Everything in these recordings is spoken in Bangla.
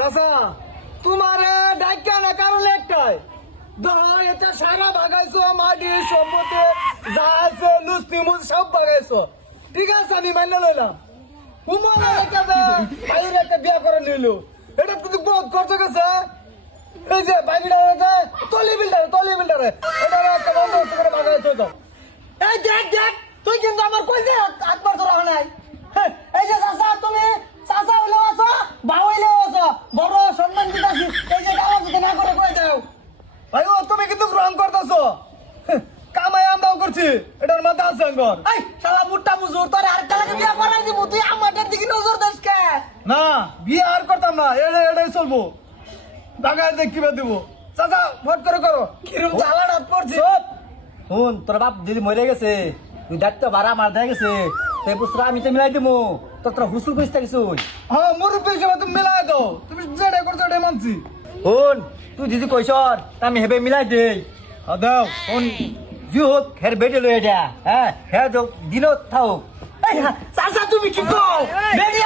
চাচা তোমারে ডাক্কা না কারণ একটাই ধর এটা সারা বাগাইছো মাটি সম্পত্তি যা আছে লুস্তি মুজ সব বাগাইছো ঠিক আছে আমি মান্য লইলাম উমরে একটা বাইরে একটা বিয়া করে নিল এটা কিন্তু বহুত খরচ গেছে এই যে বাইরে তলি বিল্ডারে এটা একটা বন্দোবস্ত করে বাগাইছো তো এই দেখ দেখ তুই কিন্তু আমার কই যে আটবার তোরা নাই এই যে চাচা তুমি চাচা হইলেও আছো বাবা হইলেও আছো বড় সম্মান দিতেছি এই যে গালা যদি না করে কই দাও ভাই ও তুমি কিন্তু রং করতেছো কামাই আমরাও করছি এটার মাথা আছে আঙ্গর এই শালা মুট্টা মুজুর তোরে আরেকটা লাগে বিয়া করাই দিব তুই আমাদের দিকে নজর দিস কে না বিয়া আর করতাম না এটাই চলবো বাগায় দেখ কিবা দিব চাচা ভোট করে করো কিরম জ্বালা রাত পড়ছে শুন তোর বাপ যদি মরে গেছে তুই দায়িত্ব ভাড়া মার দেয়া গেছে সেই বুসরা আমি তো মিলাই দিমু তোর হুসুল কইস থাকিস হ্যাঁ মুরব্বী হিসেবে তুমি মিলাই দাও তুমি যেটা করছো ওটাই মানছি শুন তুই যদি কইসর তা আমি হেবে মিলাই দেই দাও শুন জু হোক হের বেটে লয়ে যা হ্যাঁ হ্যাঁ যোগ দিনত থাক চাচা তুমি কি কও বেরি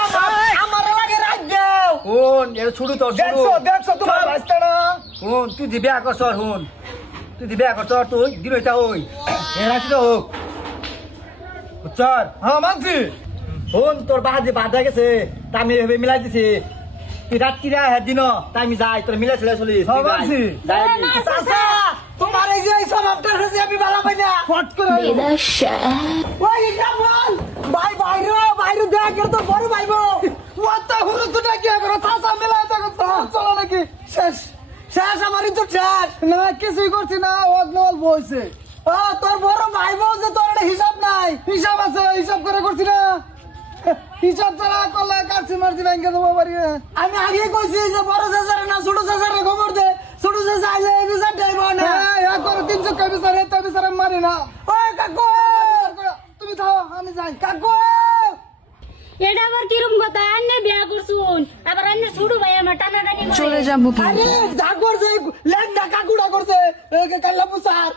আমার লাগে রাখ দাও শুন এর ছুড়ু তোর দেখছো তোমার রাস্তাটা শুন তুই দিবে আকর্ষণ শুন তুই দিবে আকর্ষণ তুই দিন হইতা হই এর রাখি তো হোক উচ্চর হ্যাঁ মানছি শুন তোর বাহার যে বাধা গেছে তা আমি হেবে মিলাই দিছি তুই রাত্রিরা হ্যাঁ দিন তা আমি যাই তোর মিলাই চলে চলিস চাচা তোমার এই যে এই স্বভাবটা হয়েছে আমি ভালো পাই না ফট করে ওই এটা বল ভাই বাইরে দেখ এর তো বড় ভাইবো ওটা হুরু তো কি করো চাচা মিলাই তো চলো নাকি শেষ শেষ আমারই তো শেষ না কিছুই করছি না অল্প হইছে ও তোর বড় ভাইবো যে তোর একটা হিসাব নাই হিসাব আছে হিসাব করে করছি না হিসাব ছাড়া করলে কাছে মারছি ব্যাংকে দেবো পারি আমি আগে কইছি যে বড় চাচারে না ছোট চাচারে খবর দে ছোট চাচা আইলে এই বিচার দেব না হ্যাঁ করে 300 কে বিচার এত বিচার মারি না ওই কাকু তুমি থাও আমি যাই কাকু এটা আবার কিরম কথা আন্নে বিয়া করছুন আবার আন্নে ছুড়ু ভাই আমার টানাটানি করে চলে যাবো আরে যা করছে লেন্ডা কাকুড়া করছে কাল্লা পুসার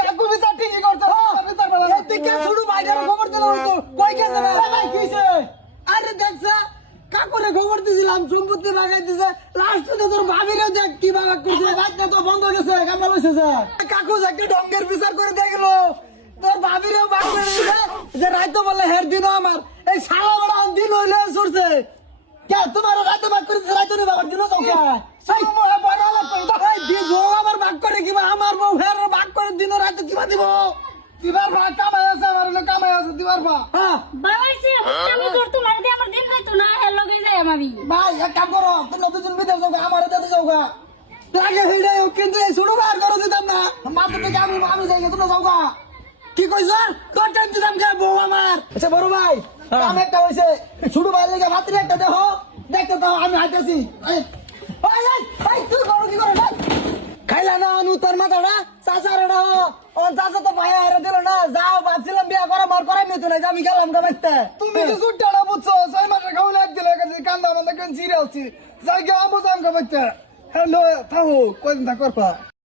কাকু বিচার ঠিকই করছে বিচার বলা এই কে ছুড়ু ভাইটার খবর দিল হইতো কই গেছে ভাই কইছে আরে দেখছ কাকুরে খবর দিছিলাম সম্পত্তি লাগাই দিছে লাস্টে তোর ভাবিরেও দেখ কি বাবা করছে বাচ্চা তো বন্ধ গেছে কামলা লইছে কাকু যাকে ডঙ্গের বিচার করে দেখল তোর ভাবিরেও বাদ করে দিছে যে রাইতো বলে হের দিন আমার এই শালা বড় দিন হইলে সরছে কে তোমার রাইতো ভাগ করে দিছে রাইতো নি বাবার দিন তো কে সেই মোহে বড়ালা কই এই দি বউ আমার ভাগ করে কিবা আমার বউ হের ভাগ করে দিন রাইতো কিবা দিব দিবার ভাগ কামাই আছে আমার কামাই আছে দিবার ভাগ হ্যাঁ বাবাইছে আমি তোর তোমার দে আমার দিন হইতো না এর লগে যাই আমি ভাই এক কাম করো তুমি দুজন বিদেশ যাও আমার দিতে যাও গা লাগে হইলে কিন্তু এই ছোট বার করে দিতাম না মাত্র থেকে আমি যাই তুমি যাও গা কি কইছ তোর টাইম দিতাম কে বউ আমার আচ্ছা বড় ভাই কাম একটা হইছে ছোট ভাই লাগা ভাতরে একটা দেখো দেখতে দাও আমি হাইতেছি এই তুই করো কি করো খাইলা না অনু তোর মাথাটা চাচারেটা ও চাচা তো ভাই হারে দিল না যাও ভাবছিলাম বিয়া করা মার করাই নিত না আমি গেলাম গাবাইতে তুমি তো সুটটা বুঝছো 6 মাসে খাওয়া এক দিলে কান্দা মান্দা কেন চিরে আছি যাই গে আমো যাম গাবাইতে হ্যালো থাও কোন দা করবা